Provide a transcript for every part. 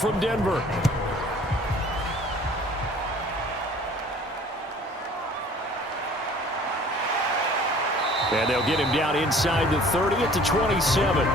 from Denver. And they'll get him down inside the 30 at the 27.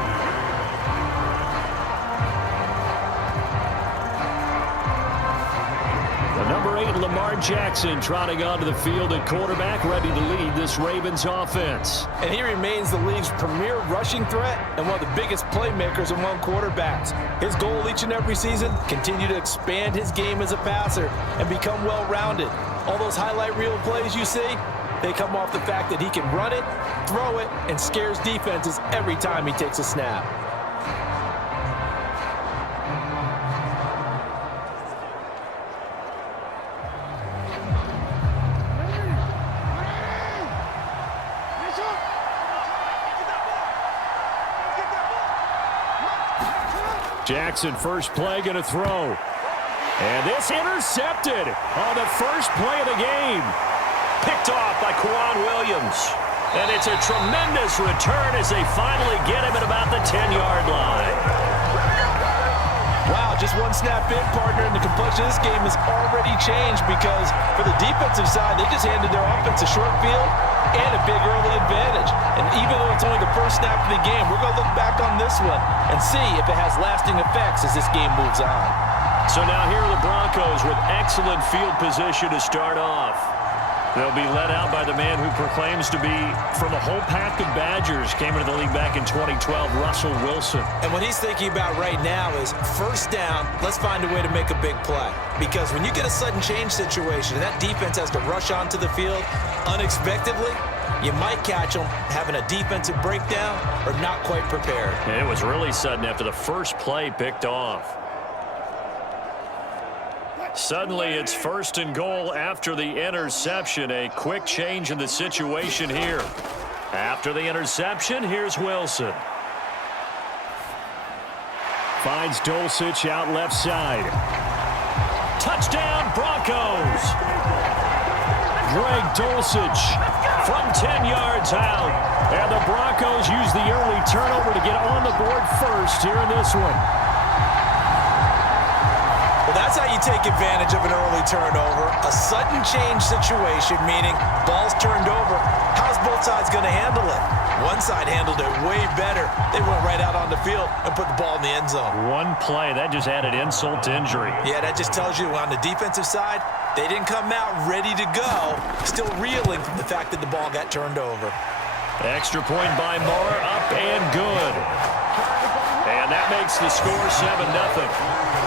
The number 8, Lamar Jackson, trotting onto the field at quarterback, ready to lead this Ravens offense. And he remains the league's premier rushing threat and one of the biggest playmakers among quarterbacks. His goal each and every season, continue to expand his game as a passer and become well-rounded. All those highlight reel plays you see, they come off the fact that he can run it, throw it, and scares defenses every time he takes a snap. Jackson, first play, going to throw. And this intercepted on the first play of the game. Picked off by Quan Williams. And it's a tremendous return as they finally get him at about the 10-yard line. Wow, just one snap in, partner, and the complexion of this game has already changed because for the defensive side, they just handed their offense a short field and a big early advantage. And even though it's only the first snap of the game, we're going to look back on this one and see if it has lasting effects as this game moves on. So now here are the Broncos with excellent field position to start off. They'll be led out by the man who proclaims to be from a whole pack of Badgers. Came into the league back in 2012, Russell Wilson. And what he's thinking about right now is first down, let's find a way to make a big play. Because when you get a sudden change situation and that defense has to rush onto the field unexpectedly, you might catch them having a defensive breakdown or not quite prepared. And it was really sudden after the first play picked off. Suddenly, it's first and goal after the interception. A quick change in the situation here. After the interception, here's Wilson. Finds Dulcich out left side. Touchdown, Broncos! Greg Dulcich from 10 yards out. And the Broncos use the early turnover to get on the board first here in this one. That's how you take advantage of an early turnover. A sudden change situation, meaning ball's turned over. How's both sides going to handle it? One side handled it way better. They went right out on the field and put the ball in the end zone. One play, that just added insult to injury. Yeah, that just tells you on the defensive side, they didn't come out ready to go, still reeling from the fact that the ball got turned over. Extra point by Moore, up and good. And that makes the score 7-0.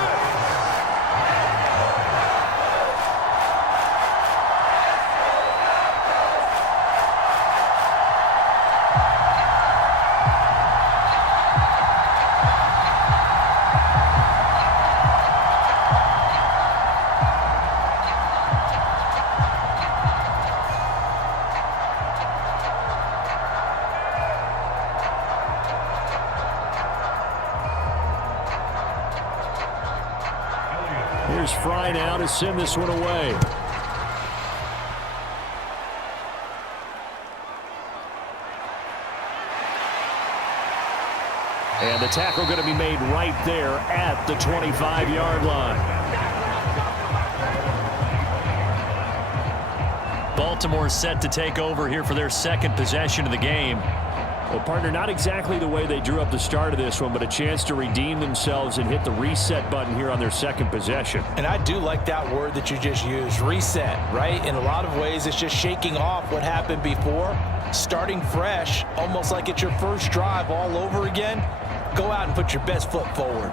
Here's Fry now to send this one away. And the tackle going to be made right there at the 25-yard line. Baltimore set to take over here for their second possession of the game. Well, partner, not exactly the way they drew up the start of this one, but a chance to redeem themselves and hit the reset button here on their second possession. And I do like that word that you just used, reset, right? In a lot of ways, it's just shaking off what happened before, starting fresh, almost like it's your first drive all over again. Go out and put your best foot forward.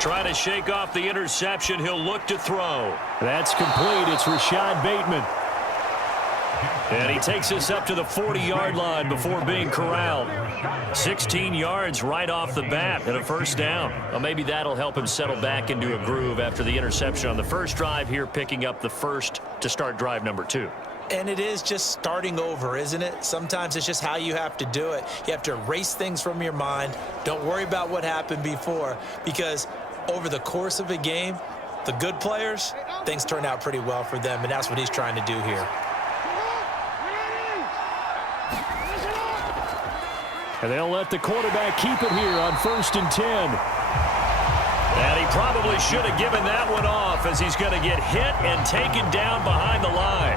Trying to shake off the interception. He'll look to throw. That's complete. It's Rashad Bateman. And he takes us up to the 40-yard line before being corralled. 16 yards right off the bat and a first down. Well, maybe that'll help him settle back into a groove after the interception on the first drive here, picking up the first to start drive number 2. And it is just starting over, isn't it? Sometimes it's just how you have to do it. You have to erase things from your mind. Don't worry about what happened before, because over the course of a game, the good players, things turn out pretty well for them, and that's what he's trying to do here. And they'll let the quarterback keep it here on 1st and 10. And he probably should have given that one off as he's going to get hit and taken down behind the line.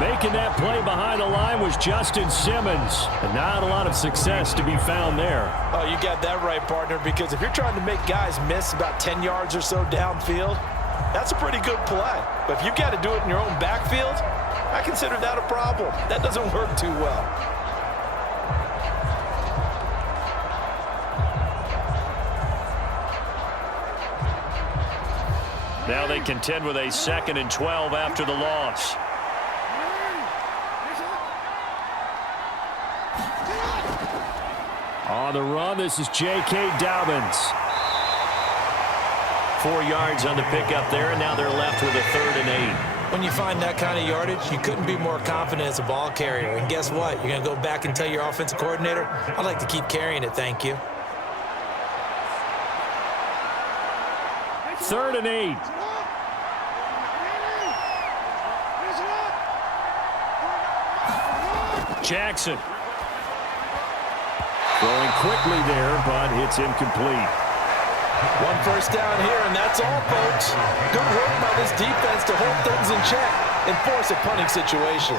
Making that play behind the line was Justin Simmons. And not a lot of success to be found there. Oh, you got that right, partner, because if you're trying to make guys miss about 10 yards or so downfield, that's a pretty good play. But if you've got to do it in your own backfield, I consider that a problem. That doesn't work too well. Now they contend with a 2nd and 12 after the loss. On the run, this is J.K. Dobbins. 4 yards on the pickup there, and now they're left with a 3rd and 8. When you find that kind of yardage, you couldn't be more confident as a ball carrier. And guess what? You're going to go back and tell your offensive coordinator, I'd like to keep carrying it, thank you. 3rd and 8. Jackson. Throwing quickly there, but it's incomplete. 1 first down here, and that's all, folks. Good work by this defense to hold things in check and force a punting situation.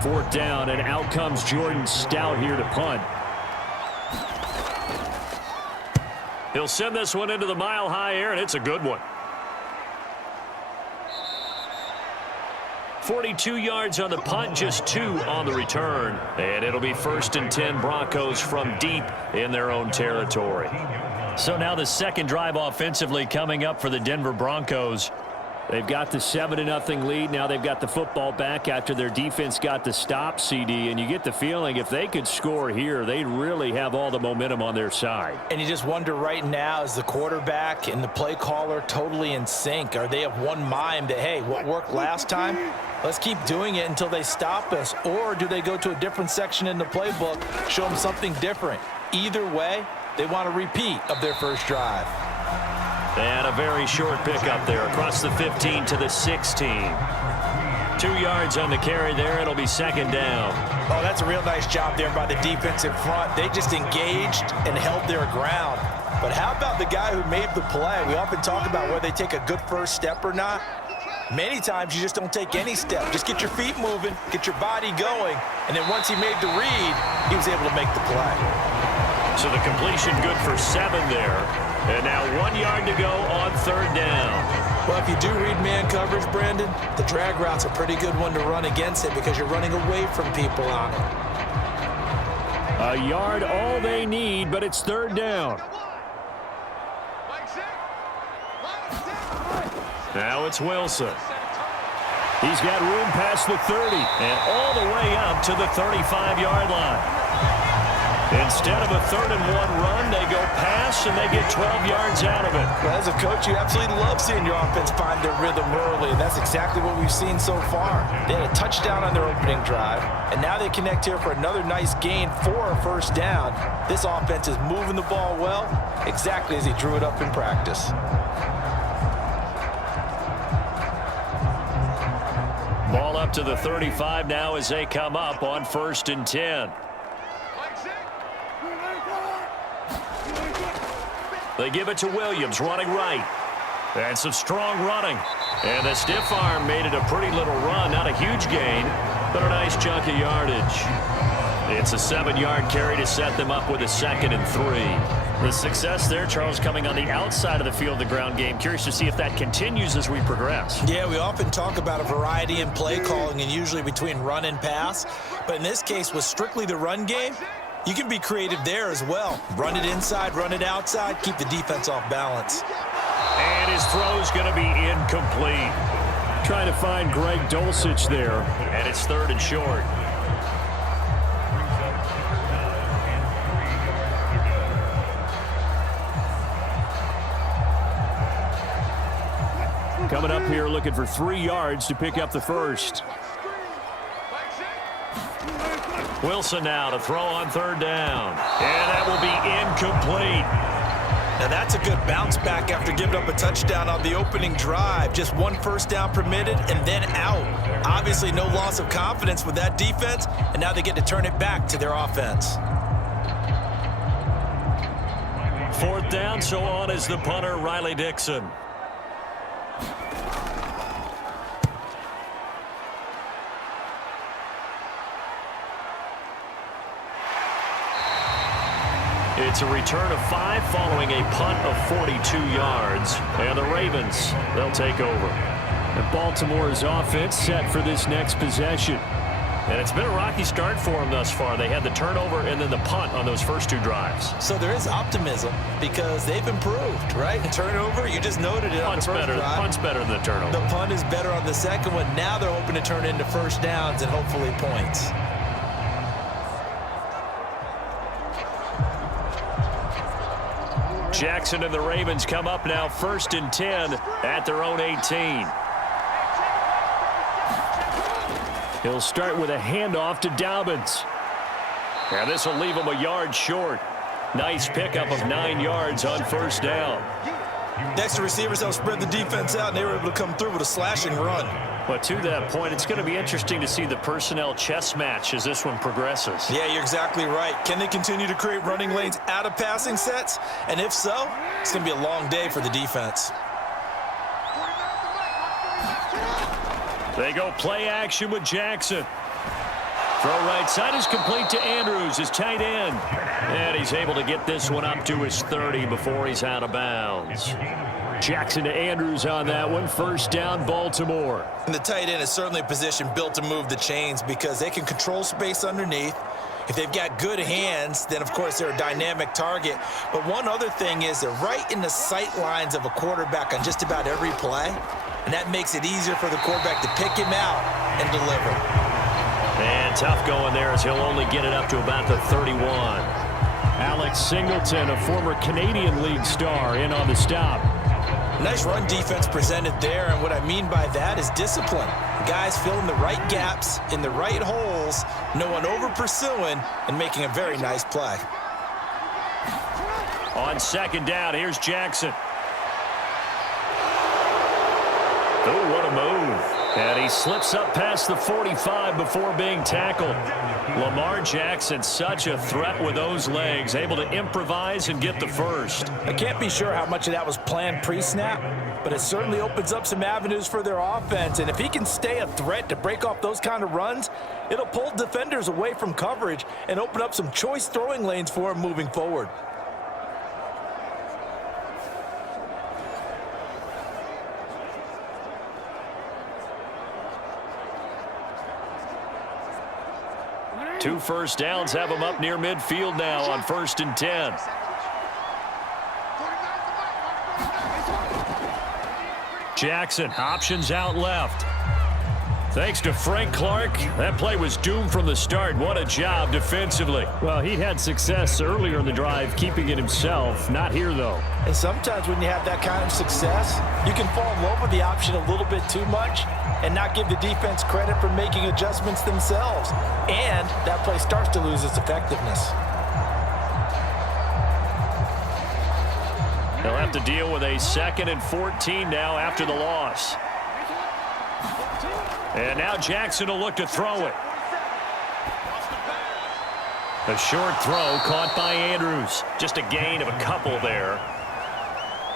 Fourth down, and out comes Jordan Stout here to punt. He'll send this one into the mile-high air, and it's a good one. 42 yards on the punt, just 2 on the return. And it'll be 1st and 10 Broncos from deep in their own territory. So now the second drive offensively coming up for the Denver Broncos. They've got the 7-0 lead. Now they've got the football back after their defense got the stop, CD. And you get the feeling if they could score here, they'd really have all the momentum on their side. And you just wonder right now, is the quarterback and the play caller totally in sync? Are they of one mind that, hey, what worked last time? Let's keep doing it until they stop us. Or do they go to a different section in the playbook, show them something different? Either way, they want a repeat of their first drive. And a very short pickup there across the 15 to the 16. 2 yards on the carry there. It'll be 2nd down. Oh, that's a real nice job there by the defense in front. They just engaged and held their ground. But how about the guy who made the play? We often talk about whether they take a good first step or not. Many times you just don't take any step. Just get your feet moving, get your body going, and then once he made the read, he was able to make the play. So the completion good for 7 there. And now 1 yard to go on 3rd down. Well, if you do read man coverage, Brandon, the drag route's a pretty good one to run against it because you're running away from people on it. A yard all they need, but it's 3rd down. Now it's Wilson. He's got room past the 30. And all the way up to the 35-yard line. Instead of a 3rd and 1 run, they go pass, and they get 12 yards out of it. Well, as a coach, you absolutely love seeing your offense find their rhythm early, and that's exactly what we've seen so far. They had a touchdown on their opening drive, and now they connect here for another nice gain for a first down. This offense is moving the ball well, exactly as he drew it up in practice. Ball up to the 35 now as they come up on 1st and 10. They give it to Williams, running right. And some strong running. And the stiff arm made it a pretty little run. Not a huge gain, but a nice chunk of yardage. It's a 7-yard carry to set them up with a 2nd and 3. The success there, Charles, coming on the outside of the field, the ground game. Curious to see if that continues as we progress. Yeah, we often talk about a variety in play calling and usually between run and pass. But in this case, with strictly the run game, you can be creative there as well. Run it inside, run it outside, keep the defense off balance. And his throw's going to be incomplete. Trying to find Greg Dulcich there. And it's 3rd and short. Coming up here looking for 3 yards to pick up the first. Wilson now to throw on third down. And that will be incomplete. Now that's a good bounce back after giving up a touchdown on the opening drive. Just one first down permitted and then out. Obviously no loss of confidence with that defense, and now they get to turn it back to their offense. Fourth down, so on is the punter, Riley Dixon. It's a return of 5 following a punt of 42 yards. And the Ravens, they'll take over. And Baltimore's offense set for this next possession. And it's been a rocky start for them thus far. They had the turnover and then the punt on those first 2 drives. So there is optimism because they've improved, right? And turnover, you just noted it on the first drive. Punt's better than the turnover. The punt is better on the second one. Now they're hoping to turn into first downs and hopefully points. Jackson and the Ravens come up now 1st and 10 at their own 18. He'll start with a handoff to Dobbins. And this will leave him a yard short. Nice pickup of 9 yards on first down. Next to receivers, they'll spread the defense out, and they were able to come through with a slashing run. But to that point, it's going to be interesting to see the personnel chess match as this one progresses. Yeah, you're exactly right. Can they continue to create running lanes out of passing sets? And if so, it's going to be a long day for the defense. They go play action with Jackson. Throw right side is complete to Andrews, his tight end. And he's able to get this one up to his 30 before he's out of bounds. Jackson to Andrews on that one. First down, Baltimore. And the tight end is certainly a position built to move the chains because they can control space underneath. If they've got good hands, then of course they're a dynamic target. But one other thing is they're right in the sight lines of a quarterback on just about every play. And that makes it easier for the quarterback to pick him out and deliver. And tough going there as he'll only get it up to about the 31. Alex Singleton, a former Canadian League star, in on the stop. Nice run defense presented there, and what I mean by that is discipline. Guys filling the right gaps in the right holes, no one over pursuing, and making a very nice play. On second down, here's Jackson. Oh, what a move. And he slips up past the 45 before being tackled. Lamar Jackson, such a threat with those legs, able to improvise and get the first. I can't be sure how much of that was planned pre-snap, but it certainly opens up some avenues for their offense. And if he can stay a threat to break off those kind of runs, it'll pull defenders away from coverage and open up some choice throwing lanes for him moving forward. Two first downs have him up near midfield now on 1st and 10. Jackson, options out left. Thanks to Frank Clark, that play was doomed from the start. What a job defensively. Well, he had success earlier in the drive keeping it himself. Not here, though. And sometimes when you have that kind of success, you can fall in love with the option a little bit too much and not give the defense credit for making adjustments themselves. And that play starts to lose its effectiveness. They'll have to deal with a 2nd and 14 now after the loss. And now Jackson will look to throw it. A short throw caught by Andrews. Just a gain of a couple there.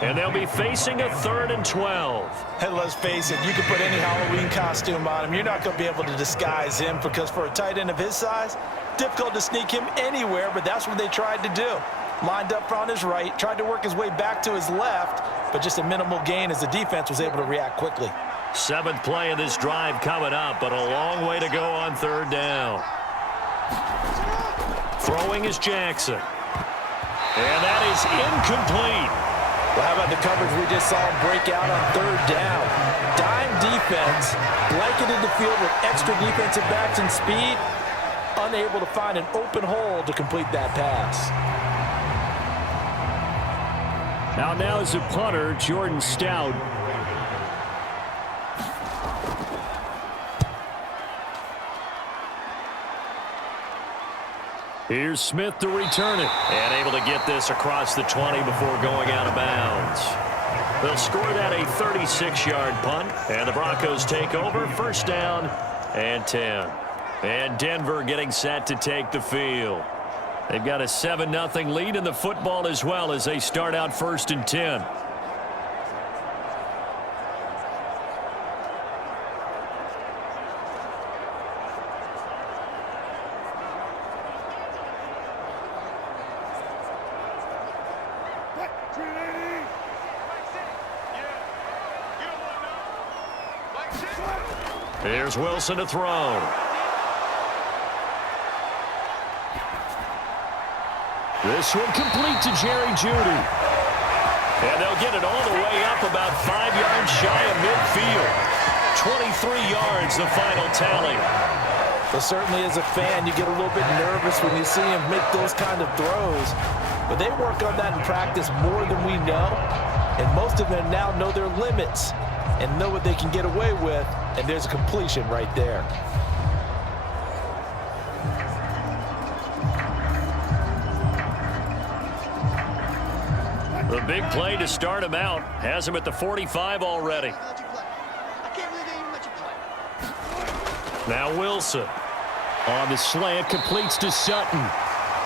And they'll be facing a 3rd and 12. Hey, let's face it, you can put any Halloween costume on him. You're not going to be able to disguise him because for a tight end of his size, difficult to sneak him anywhere, but that's what they tried to do. Lined up on his right, tried to work his way back to his left, but just a minimal gain as the defense was able to react quickly. 7th play of this drive coming up, but a long way to go on 3rd down. Throwing is Jackson. And that is incomplete. Well, how about the coverage we just saw him break out on 3rd down? Dime defense, blanketed the field with extra defensive backs and speed, unable to find an open hole to complete that pass. Now is the punter, Jordan Stout. Here's Smith to return it. And able to get this across the 20 before going out of bounds. They'll score that a 36-yard punt. And the Broncos take over. First down and 10. And Denver getting set to take the field. They've got a 7-0 lead in the football as well as they start out 1st and 10. Here's Wilson to throw. This one complete to Jerry Jeudy. And they'll get it all the way up about 5 yards shy of midfield. 23 yards, the final tally. Well, certainly as a fan, you get a little bit nervous when you see him make those kind of throws. But they work on that in practice more than we know. And most of them now know their limits and know what they can get away with. And there's a completion right there. The big play to start him out has him at the 45 already. Now Wilson. On the slant, completes to Sutton.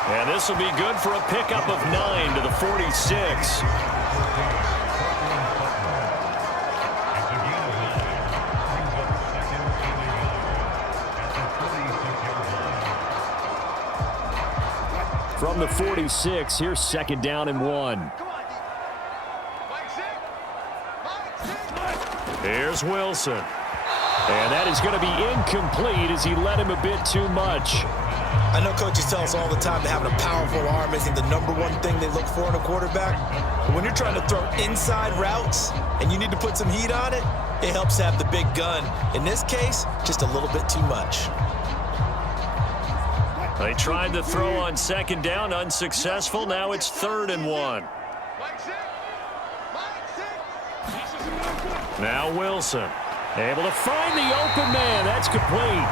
And this will be good for a pickup of 9 to the 46. From the 46, here's 2nd down and 1. Here's Wilson. And that is going to be incomplete as he led him a bit too much. I know coaches tell us all the time that having a powerful arm isn't the #1 thing they look for in a quarterback. But when you're trying to throw inside routes and you need to put some heat on it, it helps to have the big gun. In this case, just a little bit too much. They tried to throw on 2nd down, unsuccessful. Now it's 3rd and 1. Now Wilson. Able to find the open man. That's complete.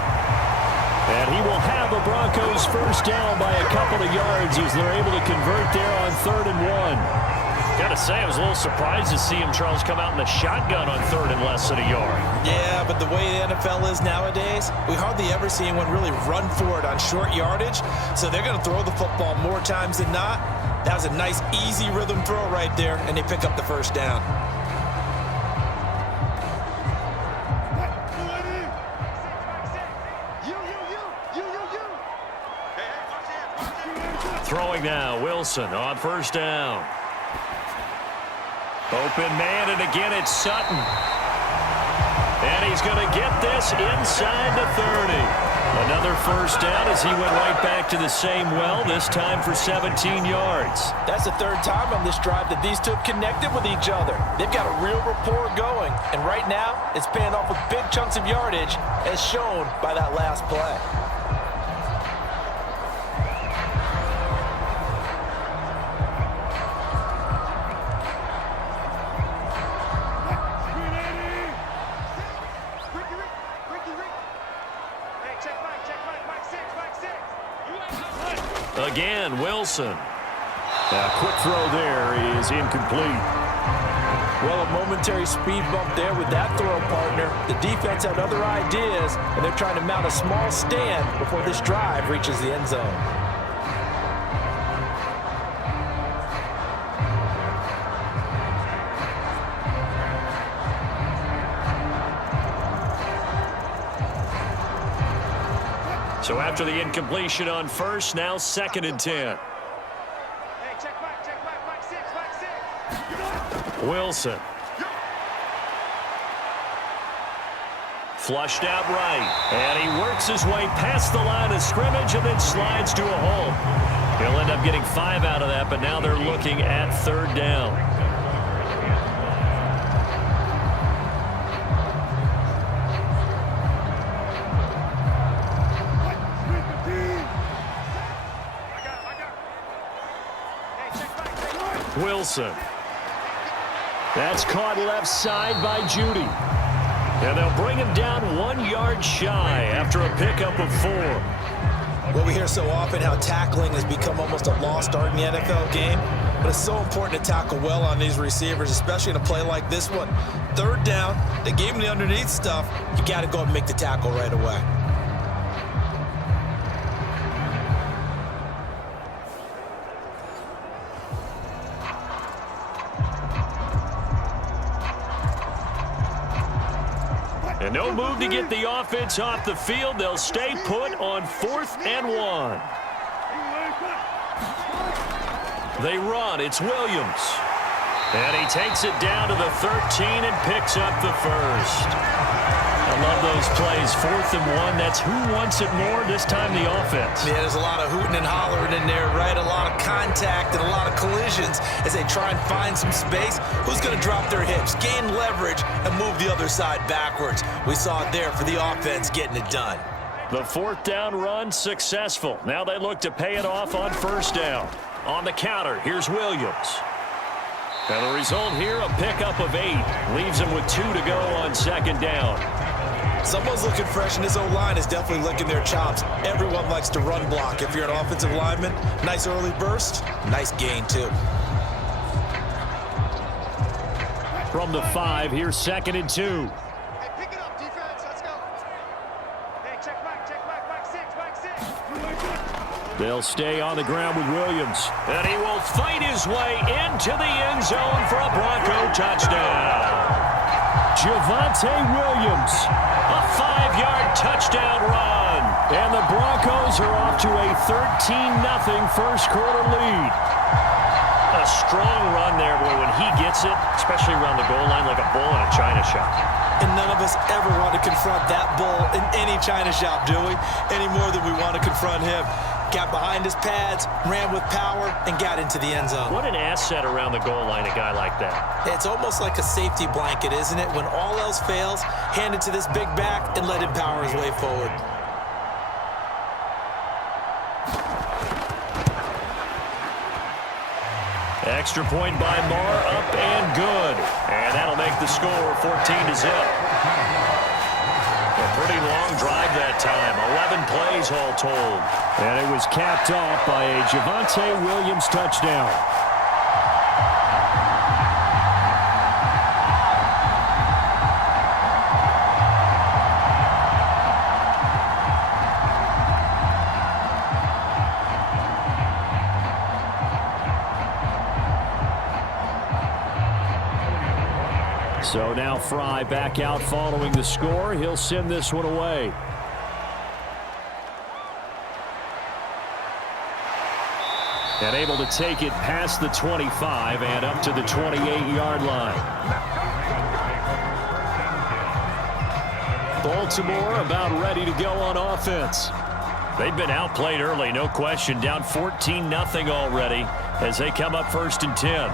And he will have a Broncos first down by a couple of yards as they're able to convert there on 3rd and 1. Got to say, I was a little surprised to see him, Charles, come out in the shotgun on 3rd and less than a yard. Yeah, but the way the NFL is nowadays, we hardly ever see anyone really run for it on short yardage. So they're going to throw the football more times than not. That was a nice, easy rhythm throw right there, and they pick up the first down. Throwing now, Wilson on 1st down. Open man, and again it's Sutton. And he's going to get this inside the 30. Another first down as he went right back to the same well, this time for 17 yards. That's the 3rd time on this drive that these two have connected with each other. They've got a real rapport going, and right now it's paying off with big chunks of yardage as shown by that last play. Again, Wilson. A quick throw there is incomplete. Well, a momentary speed bump there with that throw partner. The defense had other ideas, and they're trying to mount a small stand before this drive reaches the end zone. So after the incompletion on 1st, now 2nd and 10. Wilson. Flushed out right. And he works his way past the line of scrimmage and then slides to a hole. He'll end up getting 5 out of that, but now they're looking at 3rd down. Wilson. That's caught left side by Jeudy. And they'll bring him down 1 yard shy after a pickup of 4. Well, we hear so often how tackling has become almost a lost art in the NFL game, but it's so important to tackle well on these receivers, especially in a play like this one. Third down, they gave him the underneath stuff. You got to go and make the tackle right away. And no move to get the offense off the field. They'll stay put on 4th and 1. They run. It's Williams. And he takes it down to the 13 and picks up the first. I love those plays. 4th and 1. That's who wants it more, this time the offense. Yeah, there's a lot of hooting and hollering in there, right? A lot of contact and a lot of collisions as they try and find some space. Who's going to drop their hips, gain leverage, and move the other side backwards? We saw it there for the offense getting it done. The 4th down run successful. Now they look to pay it off on 1st down. On the counter, here's Williams. And the result here, a pickup of 8. Leaves him with 2 to go on 2nd down. Someone's looking fresh, and his O-line is definitely licking their chops. Everyone likes to run block. If you're an offensive lineman, nice early burst, nice gain too. From the 5, here's 2nd and 2. Hey, pick it up, defense. Let's go. Hey, check back, back 6, back 6. They'll stay on the ground with Williams. And he will fight his way into the end zone for a Bronco touchdown. Javonte Williams, a 5-yard touchdown run. And the Broncos are off to a 13-0 first quarter lead. A strong run there, boy, when he gets it, especially around the goal line like a bull in a china shop. And none of us ever want to confront that bull in any china shop, do we? Any more than we want to confront him. Got behind his pads, ran with power, and got into the end zone. What an asset around the goal line, a guy like that. It's almost like a safety blanket, isn't it? When all else fails, hand it to this big back and let him power his way forward. Extra point by Marr, up and good. And that'll make the score 14-0. A pretty long drive that time, 11 plays all told. And it was capped off by a Javonte Williams touchdown. So now Fry back out following the score. He'll send this one away. And able to take it past the 25 and up to the 28-yard line. Baltimore about ready to go on offense. They've been outplayed early, no question. Down 14-0 already as they come up 1st and 10.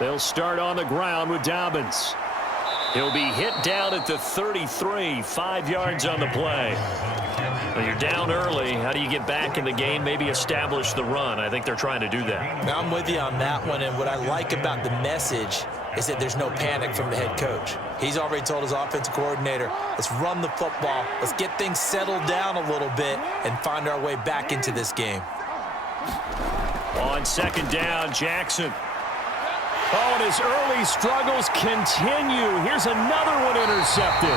They'll start on the ground with Dobbins. He'll be hit down at the 33, 5 yards on the play. When you're down early, how do you get back in the game, maybe establish the run? I think they're trying to do that. Now, I'm with you on that one, and what I like about the message is that there's no panic from the head coach. He's already told his offensive coordinator, let's run the football, let's get things settled down a little bit and find our way back into this game. On 2nd down, Jackson. Oh, and his early struggles continue. Here's another one intercepted.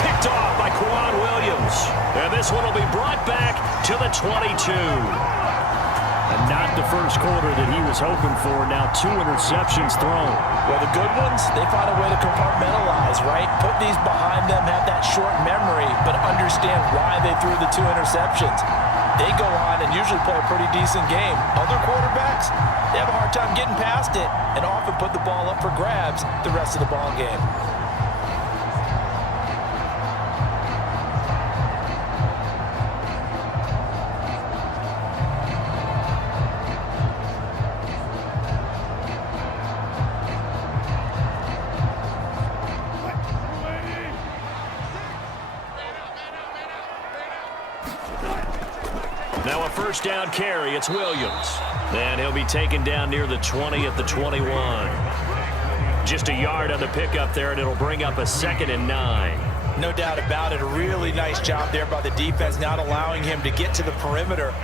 Picked off by Quan Williams. And this one will be brought back to the 22. And not the first quarter that he was hoping for. Now 2 interceptions thrown. Well, the good ones, they find a way to compartmentalize, right? Put these behind them, have that short memory, but understand why they threw the 2 interceptions. They go on and usually play a pretty decent game. Other quarterbacks, they have a hard time getting past it and often put the ball up for grabs the rest of the ball game. Now a first down carry. It's Williams. And he'll be taken down near the 20 at the 21. Just a yard on the pickup there, and it'll bring up a 2nd and 9. No doubt about it. A really nice job there by the defense, not allowing him to get to the perimeter.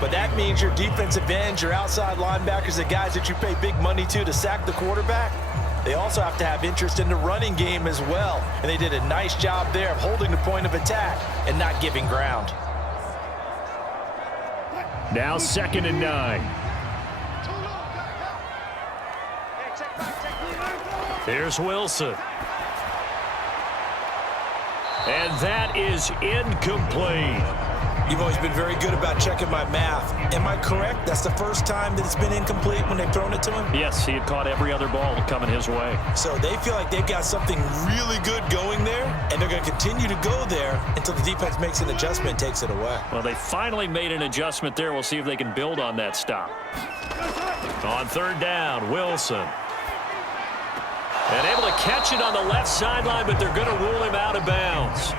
But that means your defensive ends, your outside linebackers, the guys that you pay big money to sack the quarterback, they also have to have interest in the running game as well. And they did a nice job there of holding the point of attack and not giving ground. Now 2nd and 9. Here's Wilson. And that is incomplete. You've always been very good about checking my math. Am I correct? That's the first time that it's been incomplete when they've thrown it to him? Yes, he had caught every other ball coming his way. So they feel like they've got something really good going there, and they're going to continue to go there until the defense makes an adjustment and takes it away. Well, they finally made an adjustment there. We'll see if they can build on that stop. On 3rd down, Wilson. And able to catch it on the left sideline, but they're going to rule him out of bounds.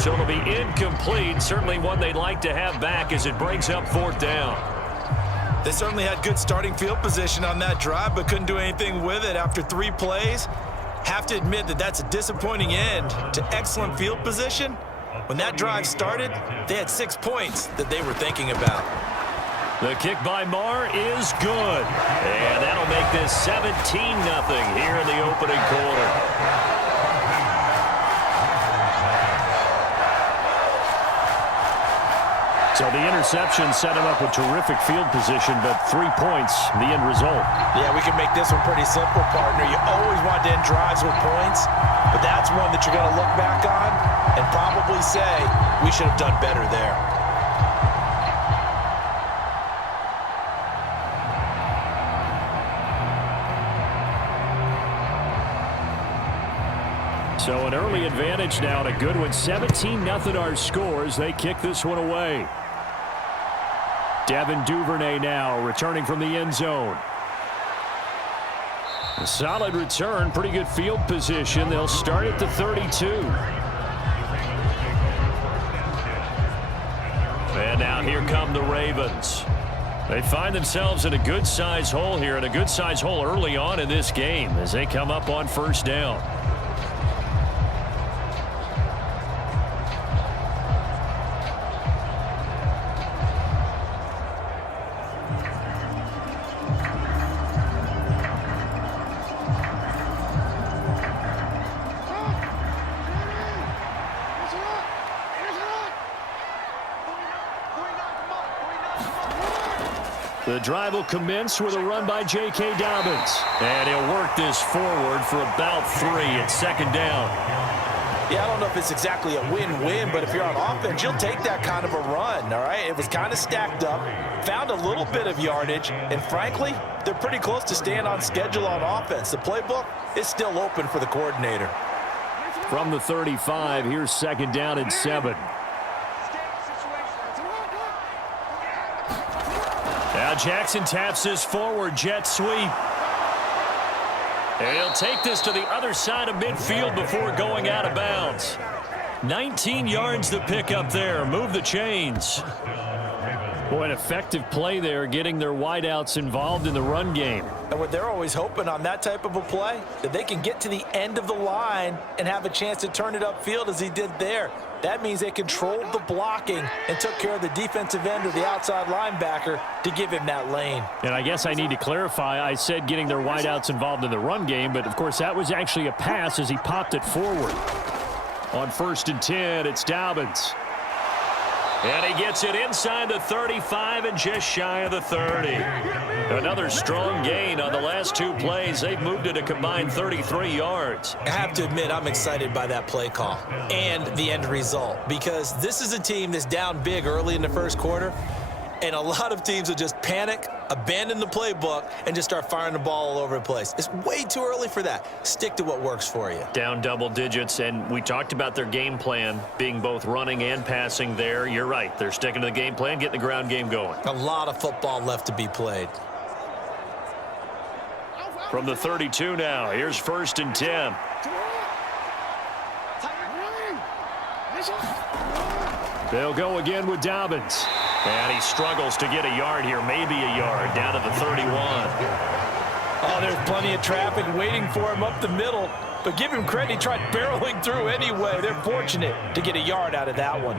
So it'll be incomplete. Certainly one they'd like to have back as it brings up 4th down. They certainly had good starting field position on that drive, but couldn't do anything with it after 3 plays. Have to admit that that's a disappointing end to excellent field position. When that drive started, they had 6 points that they were thinking about. The kick by Marr is good. And that'll make this 17-0 here in the opening quarter. So the interception set him up with terrific field position, but 3 points, the end result. Yeah, we can make this one pretty simple, partner. You always want to end drives with points, but that's one that you're going to look back on and probably say, we should have done better there. So an early advantage now and a good one. 17-0 our scores. They kick this one away. Devin Duvernay now returning from the end zone. A solid return, pretty good field position. They'll start at the 32. And now here come the Ravens. They find themselves in a good-sized hole here, and a good-sized hole early on in this game as they come up on 1st down. The drive will commence with a run by J.K. Dobbins. And he'll work this forward for about 3 at 2nd down. Yeah, I don't know if it's exactly a win-win, but if you're on offense, you'll take that kind of a run, all right? It was kind of stacked up, found a little bit of yardage, and frankly, they're pretty close to staying on schedule on offense. The playbook is still open for the coordinator. From the 35, here's 2nd down and 7. Now Jackson taps this forward jet sweep. And he'll take this to the other side of midfield before going out of bounds. 19 yards to pick up there. Move the chains. Boy, an effective play there, getting their wideouts involved in the run game. And what they're always hoping on that type of a play, that they can get to the end of the line and have a chance to turn it upfield as he did there. That means they controlled the blocking and took care of the defensive end or the outside linebacker to give him that lane. And I guess I need to clarify, I said getting their wideouts involved in the run game, but of course that was actually a pass as he popped it forward. On 1st and 10, it's Dobbins. And he gets it inside the 35 and just shy of the 30. Another strong gain on the last 2 plays. They've moved it a combined 33 yards. I have to admit, I'm excited by that play call and the end result, because this is a team that's down big early in the 1st quarter, and a lot of teams will just panic, abandon the playbook, and just start firing the ball all over the place. It's way too early for that. Stick to what works for you. Down double digits, and we talked about their game plan being both running and passing there. You're right. They're sticking to the game plan, getting the ground game going. A lot of football left to be played. From the 32 now, here's 1st and 10. They'll go again with Dobbins. And he struggles to get a yard here, maybe a yard, down to the 31. Oh, there's plenty of traffic waiting for him up the middle. But give him credit, he tried barreling through anyway. They're fortunate to get a yard out of that one.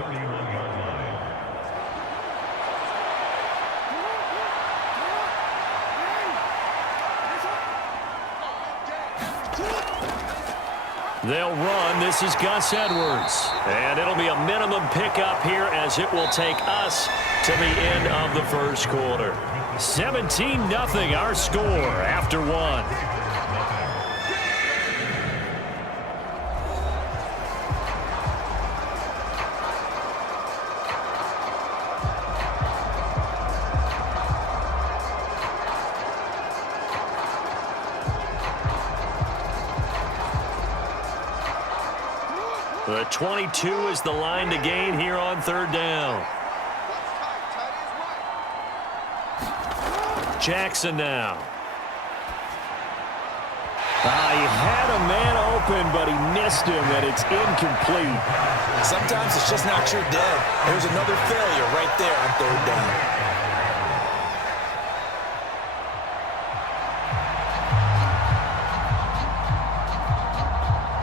They'll run. This is Gus Edwards. And it'll be a minimum pickup here as it will take us to the end of the first quarter. 17-0 our score after one. The 22 is the line to gain here on third down. Jackson now. He had a man open, but he missed him, and it's incomplete. Sometimes it's just not your day. There's another failure right there on third down.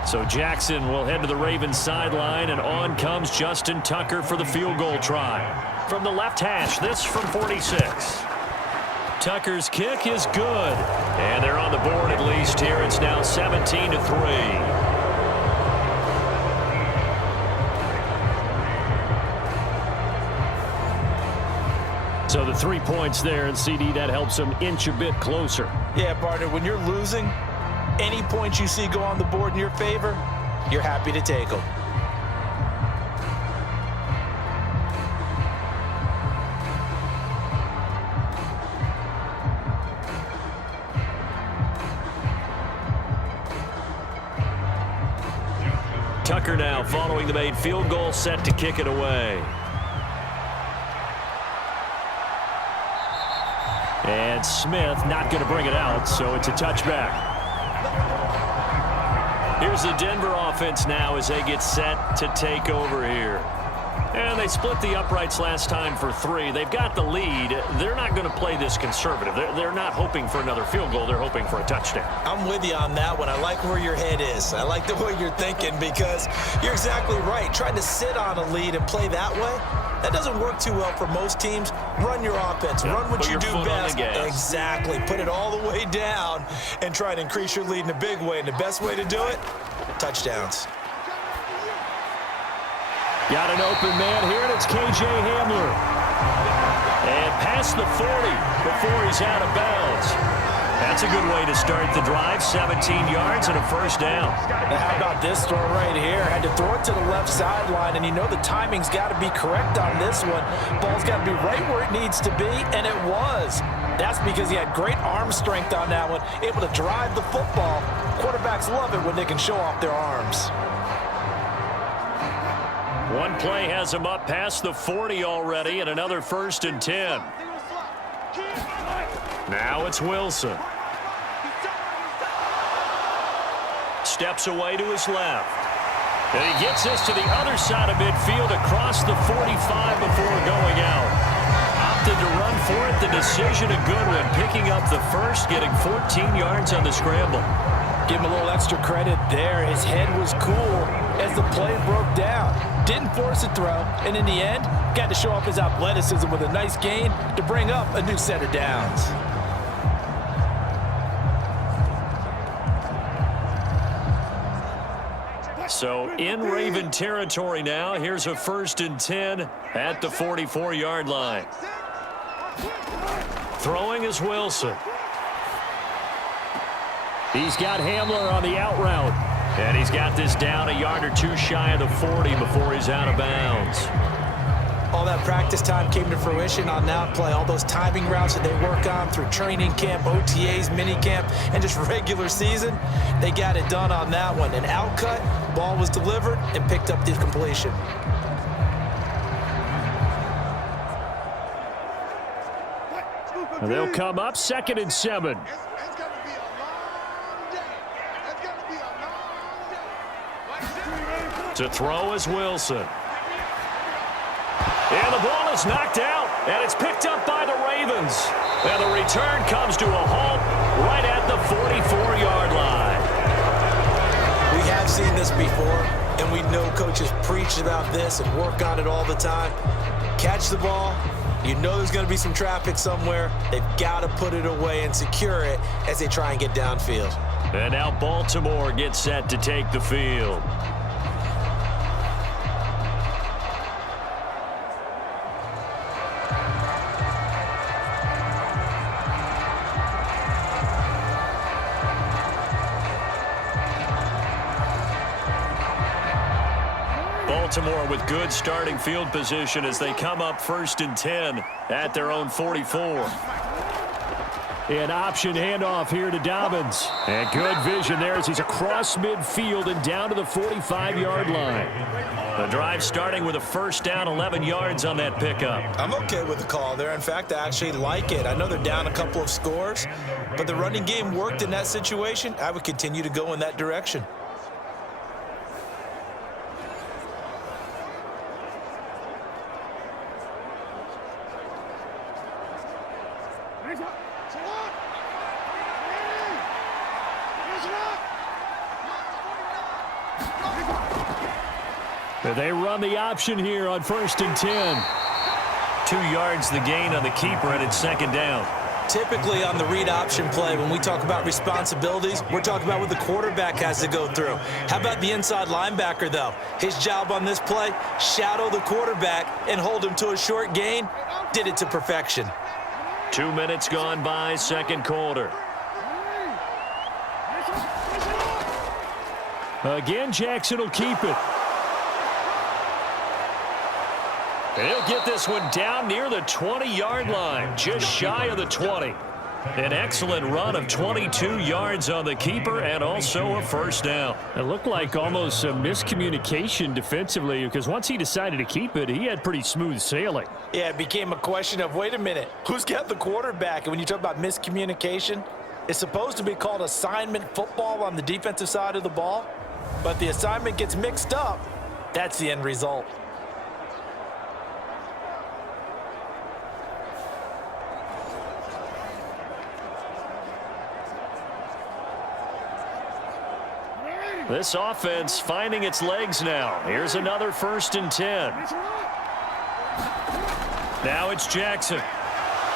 So Jackson will head to the Ravens sideline, and on comes Justin Tucker for the field goal try. From the left hash, this from 46. Tucker's kick is good. And they're on the board at least here. It's now 17-3. So the 3 points there, and CD, that helps them inch a bit closer. Yeah, partner, when you're losing, any points you see go on the board in your favor, you're happy to take them. Tucker now following the made field goal, set to kick it away. And Smith not going to bring it out, so it's a touchback. Here's the Denver offense now as they get set to take over here. And they split the uprights last time for 3. They've got the lead. They're not going to play this conservative. They're not hoping for another field goal. They're hoping for a touchdown. I'm with you on that one. I like where your head is. I like the way you're thinking because you're exactly right. Trying to sit on a lead and play that way, that doesn't work too well for most teams. Run your offense. Run what you do best. Exactly. Put it all the way down and try to increase your lead in a big way. And the best way to do it, touchdowns. Got an open man here, and it's K.J. Hamler. And past the 40 before he's out of bounds. That's a good way to start the drive. 17 yards and a first down. Now how about this throw right here? Had to throw it to the left sideline, and you know the timing's got to be correct on this one. Ball's got to be right where it needs to be, and it was. That's because he had great arm strength on that one, able to drive the football. Quarterbacks love it when they can show off their arms. One play has him up past the 40 already, and another 1st and 10. Now it's Wilson. Steps away to his left. And he gets this to the other side of midfield across the 45 before going out. Opted to run for it. The decision a good one. Picking up the first, getting 14 yards on the scramble. Give him a little extra credit there. His head was cool as the play broke down. Didn't force a throw, and in the end, got to show off his athleticism with a nice gain to bring up a new set of downs. So in Raven territory now. Here's a 1st and 10 at the 44-yard line. Throwing is Wilson. He's got Hamler on the out route. And he's got this down a yard or 2 shy of the 40 before he's out of bounds. All that practice time came to fruition on that play. All those timing routes that they work on through training camp, OTAs, minicamp, and just regular season, they got it done on that one. An outcut, ball was delivered, and picked up the completion. And they'll come up 2nd and 7. To throw is Wilson. the ball is knocked out, and it's picked up by the Ravens. And the return comes to a halt right at the 44-yard line. We have seen this before, and we know coaches preach about this and work on it all the time. Catch the ball. You know there's going to be some traffic somewhere. They've got to put it away and secure it as they try and get downfield. And now Baltimore gets set to take the field. Baltimore with good starting field position as they come up 1st and 10 at their own 44. An option handoff here to Dobbins. And good vision there as he's across midfield and down to the 45-yard line. The drive starting with a first down, 11 yards on that pickup. I'm okay with the call there. In fact, I actually like it. I know they're down a couple of scores, but the running game worked in that situation. I would continue to go in that direction. They run the option here on 1st and 10. 2 yards the gain on the keeper, and it's 2nd down. Typically on the read option play, when we talk about responsibilities, we're talking about what the quarterback has to go through. How about the inside linebacker, though? His job on this play, shadow the quarterback and hold him to a short gain. Did it to perfection. 2 minutes gone by, 2nd quarter. Again, Jackson will keep it. He'll get this one down near the 20-yard line, just shy of the 20. An excellent run of 22 yards on the keeper and also a first down. It looked like almost some miscommunication defensively because once he decided to keep it, he had pretty smooth sailing. Yeah, it became a question of, wait a minute, who's got the quarterback? And when you talk about miscommunication, it's supposed to be called assignment football on the defensive side of the ball, but the assignment gets mixed up. That's the end result. This offense finding its legs now. Here's another 1st and 10. Now it's Jackson.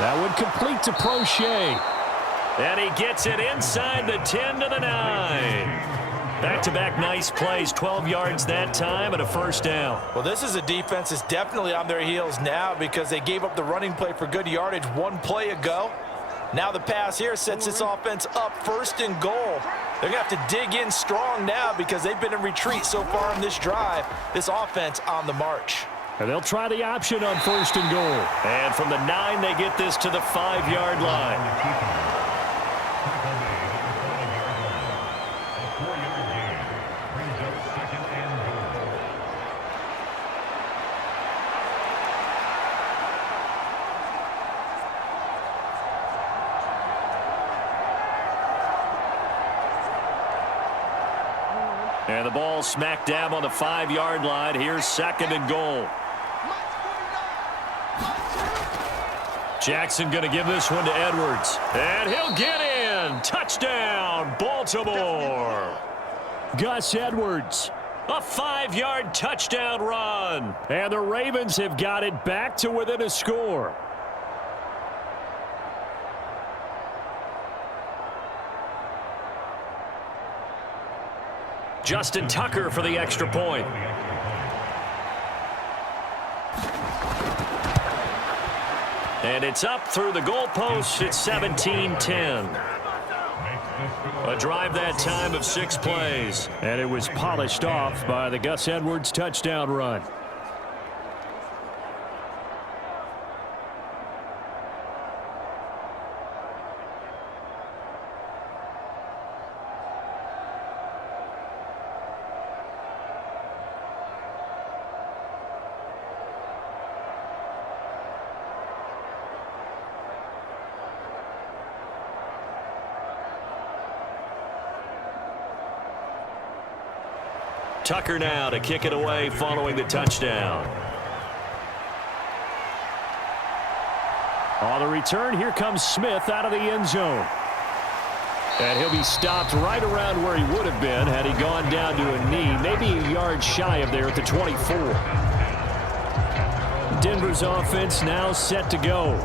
That would complete to Prochet. And he gets it inside the 10 to the 9. Back-to-back nice plays, 12 yards that time and a first down. Well, this is a defense that's definitely on their heels now because they gave up the running play for good yardage one play ago. Now the pass here sets this offense up 1st and goal. They're going to have to dig in strong now because they've been in retreat so far in this drive. This offense on the march. And they'll try the option on 1st and goal. And from the 9, they get this to the 5-yard line. And the ball smack dab on the 5-yard line. Here's 2nd and goal. Jackson going to give this one to Edwards. And he'll get in. Touchdown, Baltimore. Gus Edwards. A 5-yard touchdown run. And the Ravens have got it back to within a score. Justin Tucker for the extra point. And it's up through the goalposts. It's 17-10. A drive that time of 6 plays. And it was polished off by the Gus Edwards touchdown run. Tucker now to kick it away following the touchdown. On the return, here comes Smith out of the end zone. And he'll be stopped right around where he would have been had he gone down to a knee, maybe a yard shy of there at the 24. Denver's offense now set to go.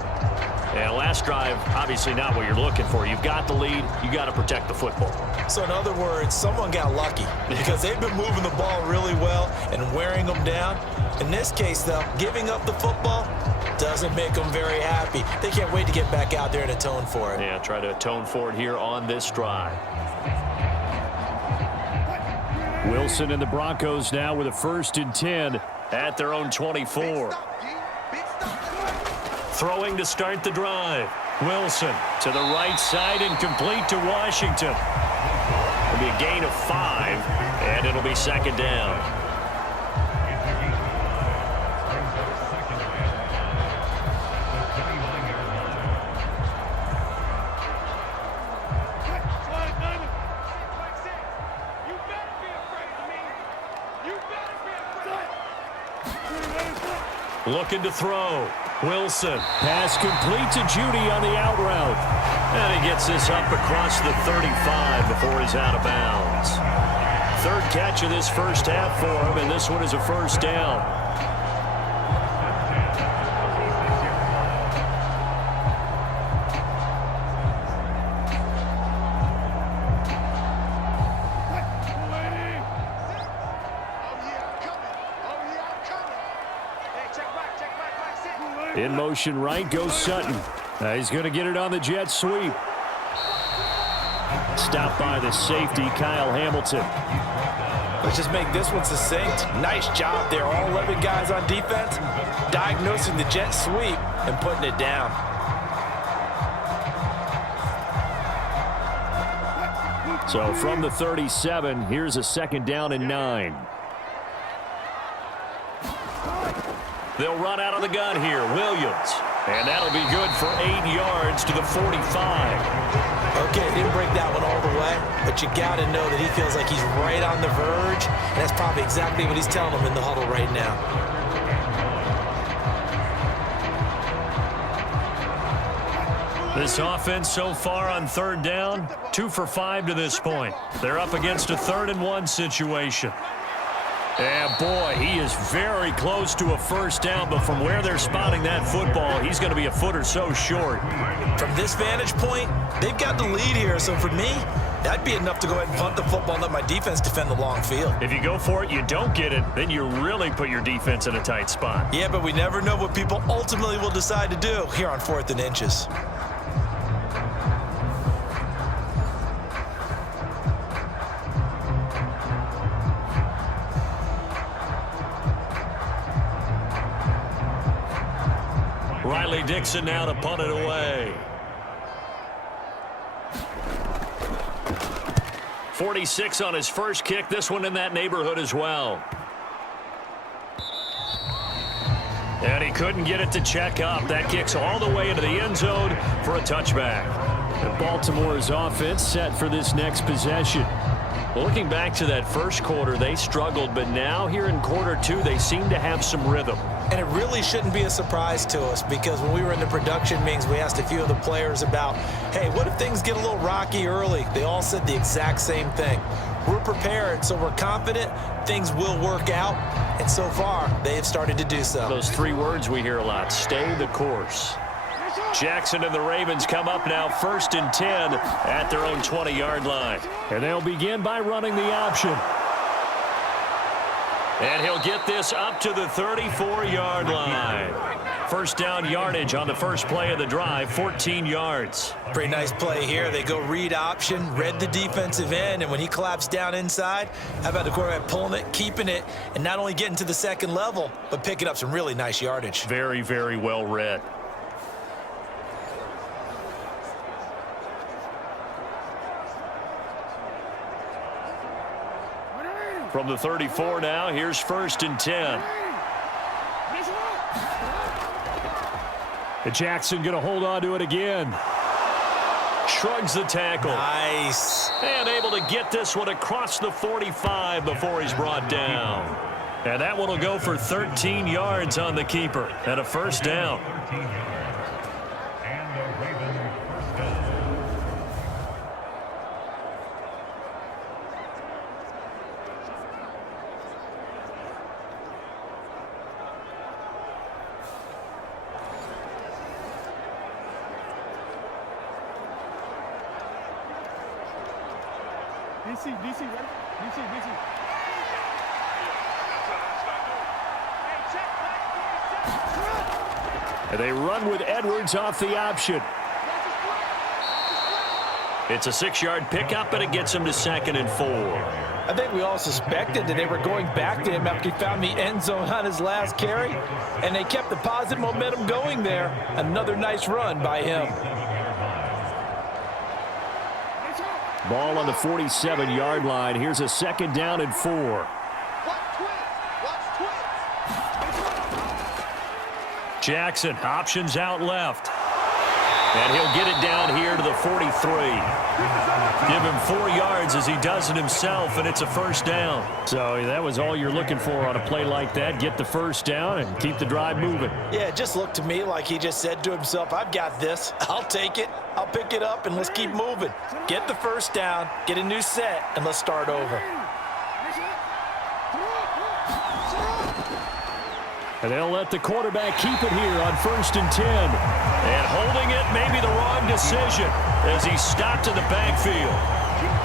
Yeah, last drive, obviously not what you're looking for. You've got the lead. You got to protect the football. So in other words, someone got lucky because they've been moving the ball really well and wearing them down. In this case, though, giving up the football doesn't make them very happy. They can't wait to get back out there and atone for it. Yeah, try to atone for it here on this drive. Wilson and the Broncos now with a 1st and 10 at their own 24. Throwing to start the drive. Wilson to the right side and complete to Washington. It'll be a gain of 5, and it'll be 2nd down. Looking to throw. Wilson. Pass complete to Judy on the out route. And he gets this up across the 35 before he's out of bounds. 3rd catch of this first half for him, and this one is a 1st down. In motion right goes Sutton. He's going to get it on the jet sweep. Stopped by the safety, Kyle Hamilton. Let's just make this one succinct. Nice job there. All 11 guys on defense diagnosing the jet sweep and putting it down. So from the 37, here's a 2nd down and 9. They'll run out of the gun here. Williams. And that'll be good for 8 yards to the 45. Okay, didn't break that one all the way, but you got to know that he feels like he's right on the verge, and that's probably exactly what he's telling them in the huddle right now. This offense so far on 3rd down, 2 for 5 to this point. They're up against a 3rd and 1 situation. Yeah, boy, he is very close to a 1st down, but from where they're spotting that football, he's going to be a foot or so short. From this vantage point, they've got the lead here, so for me, that'd be enough to go ahead and punt the football and let my defense defend the long field. If you go for it, you don't get it, then you really put your defense in a tight spot. Yeah, but we never know what people ultimately will decide to do here on 4th and inches. Riley Dixon now to punt it away. 46 on his first kick. This one in that neighborhood as well. And he couldn't get it to check up. That kicks all the way into the end zone for a touchback. And Baltimore's offense set for this next possession. Looking back to that first quarter, they struggled, but now here in quarter 2, they seem to have some rhythm. And it really shouldn't be a surprise to us because when we were in the production meetings, we asked a few of the players about, hey, what if things get a little rocky early? They all said the exact same thing. We're prepared, so we're confident things will work out. And so far, they have started to do so. Those 3 words we hear a lot, stay the course. Jackson and the Ravens come up now 1st and 10 at their own 20-yard line. And they'll begin by running the option. And he'll get this up to the 34-yard line. 1st down yardage on the first play of the drive, 14 yards. Pretty nice play here. They go read option, read the defensive end, and when he collapsed down inside, how about the quarterback pulling it, keeping it, and not only getting to the 2nd level, but picking up some really nice yardage. Very, very well read. From the 34 now, here's 1st and 10. And Jackson going to hold on to it again. Shrugs the tackle. Nice. And able to get this one across the 45 before he's brought down. And that one will go for 13 yards on the keeper and a 1st down. And they run with Edwards off the option. It's a 6-yard pickup, and it gets him to 2nd and 4. I think we all suspected that they were going back to him after he found the end zone on his last carry, and they kept the positive momentum going there. Another nice run by him. Ball on the 47-yard line. Here's a 2nd down and 4. Jackson options out left. And he'll get it down here to the 43. Give him 4 yards as he does it himself, and it's a 1st down. So that was all you're looking for on a play like that. Get the 1st down and keep the drive moving. Yeah, it just looked to me like he just said to himself, I've got this. I'll take it. I'll pick it up, and let's keep moving. Get the 1st down, get a new set, and let's start over. And they'll let the quarterback keep it here on 1st and 10. And holding it may be the wrong decision as he's stopped in the backfield.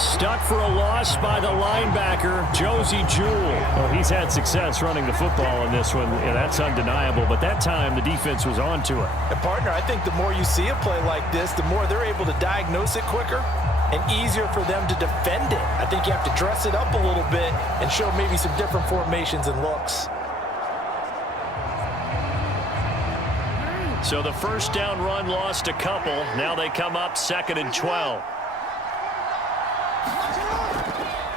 Stuck for a loss by the linebacker, Josie Jewell. Well, he's had success running the football in this one, and that's undeniable. But that time, the defense was on to it. And, partner, I think the more you see a play like this, the more they're able to diagnose it quicker and easier for them to defend it. I think you have to dress it up a little bit and show maybe some different formations and looks. So the 1st down run lost a couple. Now they come up 2nd and 12.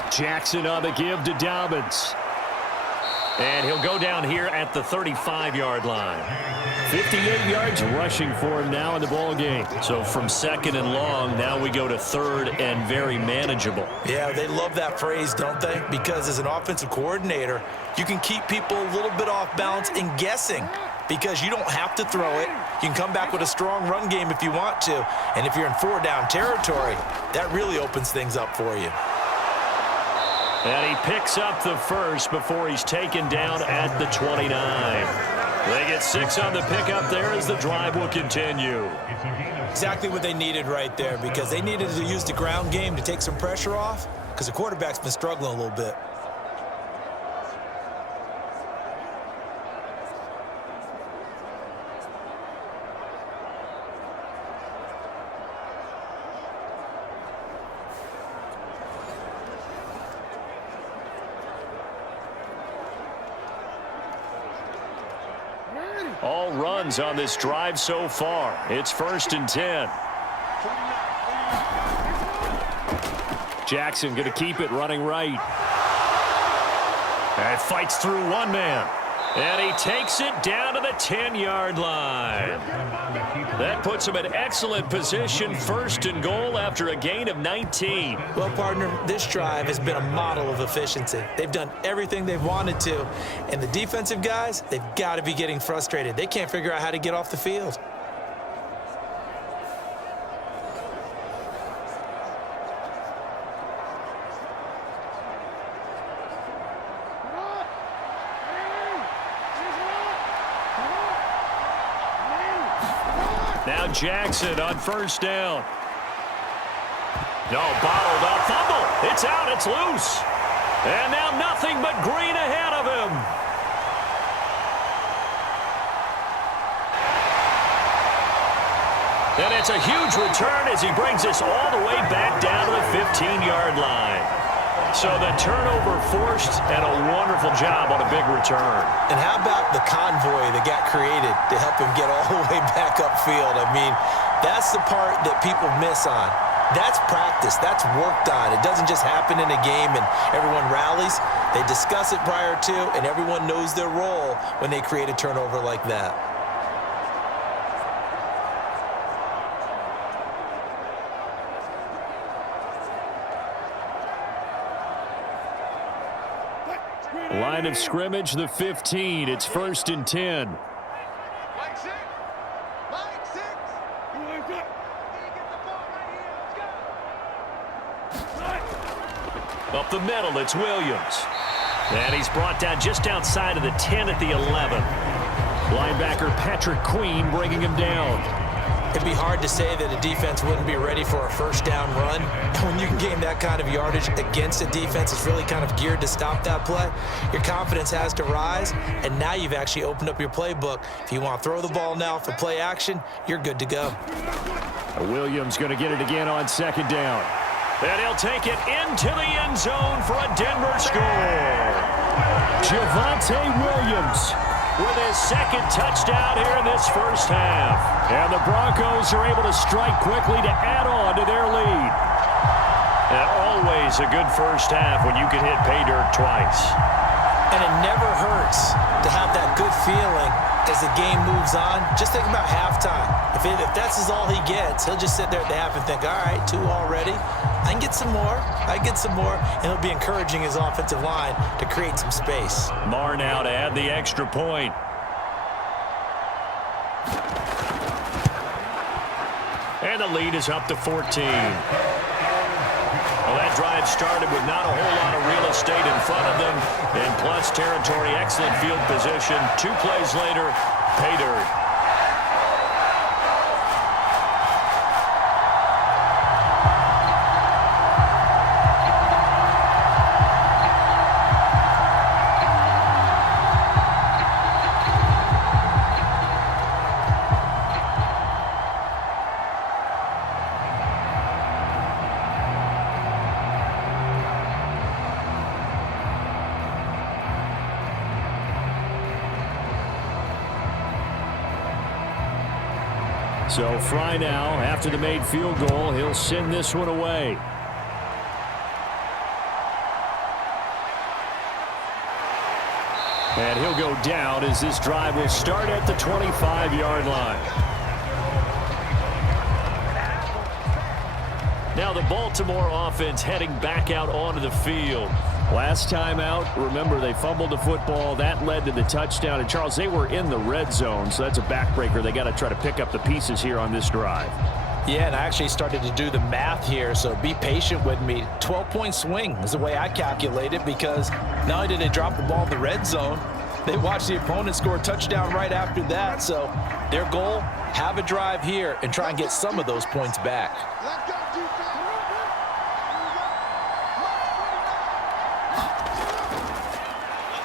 Jackson on the give to Dobbins. And he'll go down here at the 35-yard line. 58 yards rushing for him now in the ball game. So from 2nd and long, now we go to 3rd and very manageable. Yeah, they love that phrase, don't they? Because as an offensive coordinator, you can keep people a little bit off balance and guessing. Because you don't have to throw it. You can come back with a strong run game if you want to. And if you're in 4-down territory, that really opens things up for you. And he picks up the 1st before he's taken down at the 29. They get 6 on the pickup there as the drive will continue. Exactly what they needed right there, because they needed to use the ground game to take some pressure off, because the quarterback's been struggling a little bit. All runs on this drive so far. It's 1st and 10. Jackson going to keep it running right. And fights through one man. And he takes it down to the 10-yard line. That puts him in excellent position, 1st and goal after a gain of 19. Well, partner, this drive has been a model of efficiency. They've done everything they've wanted to. And the defensive guys, they've got to be getting frustrated. They can't figure out how to get off the field. Now Jackson on 1st down. No, bottled up, fumble. It's out, it's loose. And now nothing but green ahead of him. And it's a huge return as he brings us all the way back down to the 15-yard line. So the turnover forced and a wonderful job on a big return. And how about the convoy that got created to help him get all the way back upfield? I mean, that's the part that people miss on. That's practice. That's worked on. It doesn't just happen in a game and everyone rallies. They discuss it prior to, and everyone knows their role when they create a turnover like that. Line of scrimmage, the 15. It's 1st and 10. Line 6. Line 6. You get the ball right here. Let's go. Up the middle, it's Williams. And he's brought down just outside of the 10 at the 11. Linebacker Patrick Queen bringing him down. It'd be hard to say that a defense wouldn't be ready for a first down run. When you can gain that kind of yardage against a defense that's really kind of geared to stop that play, your confidence has to rise, and now you've actually opened up your playbook. If you want to throw the ball now for play action, you're good to go. Williams going to get it again on second down. And he'll take it into the end zone for a Denver score. Javonte Williams With his second touchdown here in this first half. And the Broncos are able to strike quickly to add on to their lead. And always a good first half when you can hit pay dirt twice. And it never hurts to have that good feeling as the game moves on. Just think about halftime. If that's all he gets, he'll just sit there at the half and think, all right, 2 already. I can get some more. I can get some more. And he'll be encouraging his offensive line to create some space. Marr now to add the extra point. And the lead is up to 14. Well, that drive started with not a whole lot of real estate in front of them. In plus territory, excellent field position. 2 plays later, pay dirt. So Fry now, after the made field goal, he'll send this one away. And he'll go down as this drive will start at the 25-yard line. Now the Baltimore offense heading back out onto the field. Last time out, remember, they fumbled the football. That led to the touchdown. And, Charles, they were in the red zone, so that's a backbreaker. They got to try to pick up the pieces here on this drive. Yeah, and I actually started to do the math here, so be patient with me. 12-point swing is the way I calculate it, because not only did they drop the ball in the red zone, they watched the opponent score a touchdown right after that. So their goal, have a drive here and try and get some of those points back. Let's go, defense.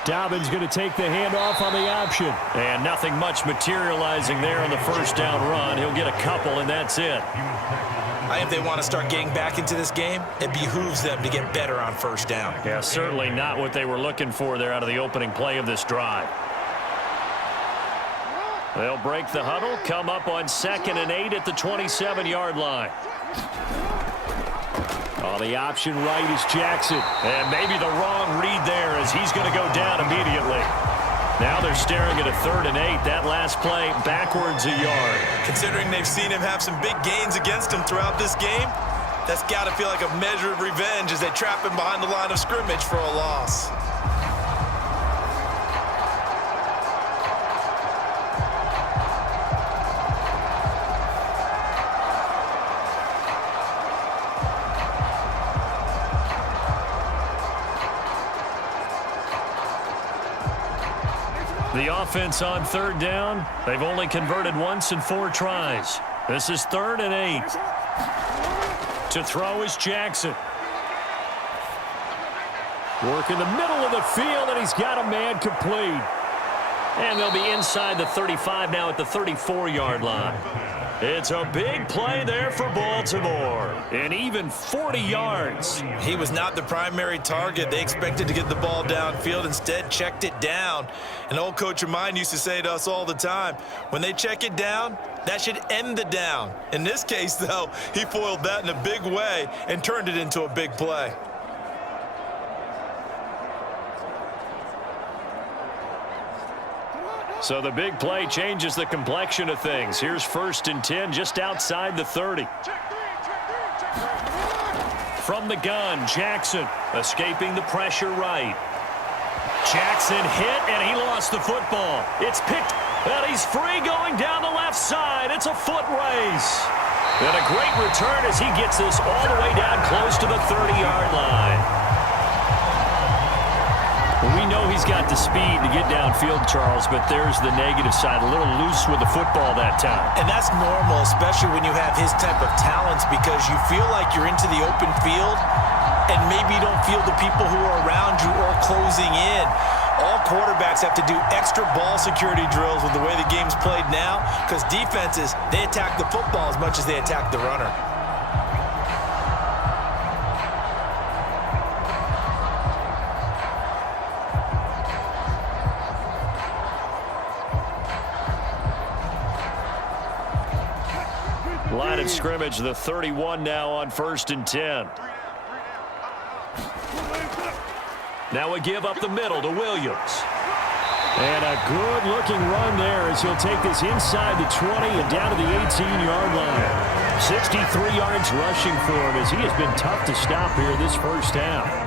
Dobbins going to take the handoff on the option. And nothing much materializing there on the first down run. He'll get a couple, and that's it. I think if they want to start getting back into this game, it behooves them to get better on first down. Yeah, certainly not what they were looking for there out of the opening play of this drive. They'll break the huddle, come up on 2nd and 8 at the 27-yard line. Oh, the option right is Jackson. And maybe the wrong read there as he's going to go down immediately. Now they're staring at a 3rd and 8. That last play backwards a yard. Considering they've seen him have some big gains against him throughout this game, that's got to feel like a measure of revenge as they trap him behind the line of scrimmage for a loss. The offense on 3rd down, they've only converted once in 4 tries. This is 3rd and 8. To throw is Jackson. Work in the middle of the field, and he's got a man complete. And they'll be inside the 35 now at the 34-yard line. It's a big play there for Baltimore. And even 40 yards. He was not the primary target. They expected to get the ball downfield, instead checked it down. An old coach of mine used to say to us all the time, when they check it down, that should end the down. In this case, though, he foiled that in a big way and turned it into a big play. So the big play changes the complexion of things. Here's 1st and 10 just outside the 30. From the gun, Jackson escaping the pressure right. Jackson hit, and he lost the football. It's picked, and he's free going down the left side. It's a foot race. And a great return as he gets this all the way down close to the 30-yard line. Well, we know he's got the speed to get downfield, Charles, but there's the negative side. A little loose with the football that time. And that's normal, especially when you have his type of talents, because you feel like you're into the open field and maybe you don't feel the people who are around you or closing in. All quarterbacks have to do extra ball security drills with the way the game's played now, because defenses, they attack the football as much as they attack the runner. Line of scrimmage, the 31 now on 1st and 10. Now a give up the middle to Williams. And a good-looking run there as he'll take this inside the 20 and down to the 18-yard line. 63 yards rushing for him as he has been tough to stop here this first half.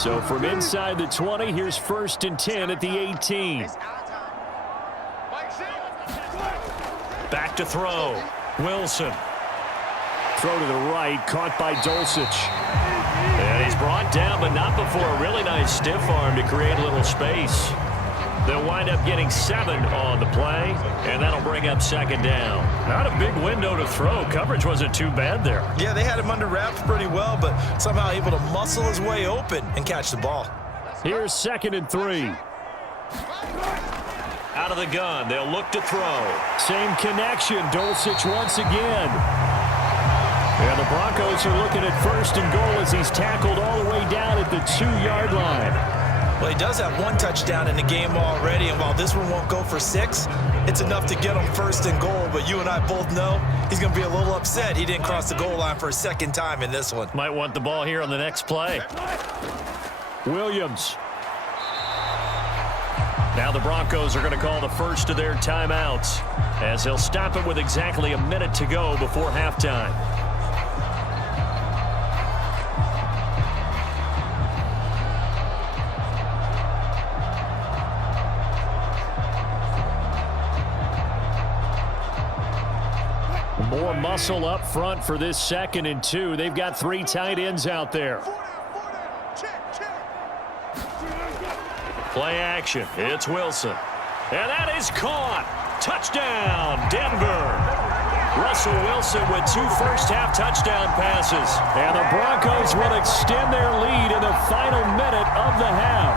So from inside the 20, here's 1st and 10 at the 18. Back to throw. Wilson. Throw to the right, caught by Dulcich. And he's brought down, but not before a really nice stiff arm to create a little space. They'll wind up getting 7 on the play, and that'll bring up 2nd down. Not a big window to throw. Coverage wasn't too bad there. Yeah, they had him under wraps pretty well, but somehow able to muscle his way open and catch the ball. Here's 2nd and 3. Out of the gun, they'll look to throw. Same connection, Dulcich once again. And the Broncos are looking at 1st and goal as he's tackled all the way down at the 2-yard line. Well, he does have 1 touchdown in the game already, and while this one won't go for 6, it's enough to get him 1st and goal. But you and I both know he's going to be a little upset he didn't cross the goal line for a 2nd time in this one. Might want the ball here on the next play. Williams. Now the Broncos are going to call the first of their timeouts as they'll stop it with exactly a minute to go before halftime. More muscle up front for this 2nd and 2. They've got 3 tight ends out there. Play action. It's Wilson. And that is caught. Touchdown, Denver. Russell Wilson with 2 first-half touchdown passes. And the Broncos will extend their lead in the final minute of the half.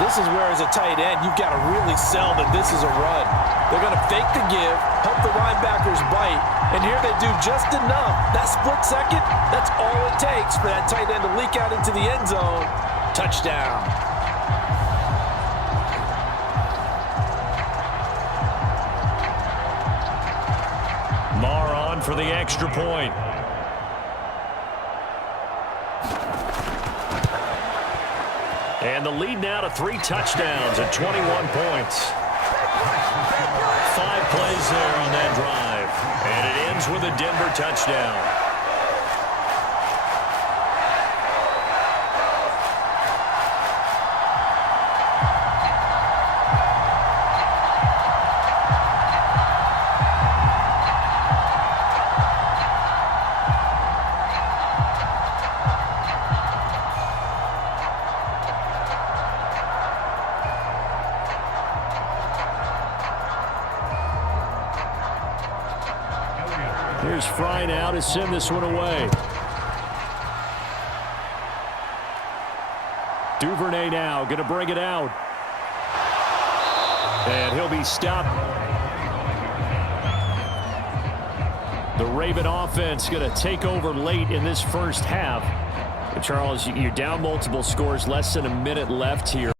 This is where, as a tight end, you've got to really sell that this is a run. They're going to fake the give, hope the linebackers bite, and here they do just enough. That split second, that's all it takes for that tight end to leak out into the end zone. Touchdown. Marr on for the extra point. And the lead now to 3 touchdowns at 21 points. 5 plays there on that drive. And it ends with a Denver touchdown. Here's Fry now to send this one away. Duvernay now going to bring it out. And he'll be stopped. The Raven offense going to take over late in this first half. But Charles, you're down multiple scores, less than a minute left here.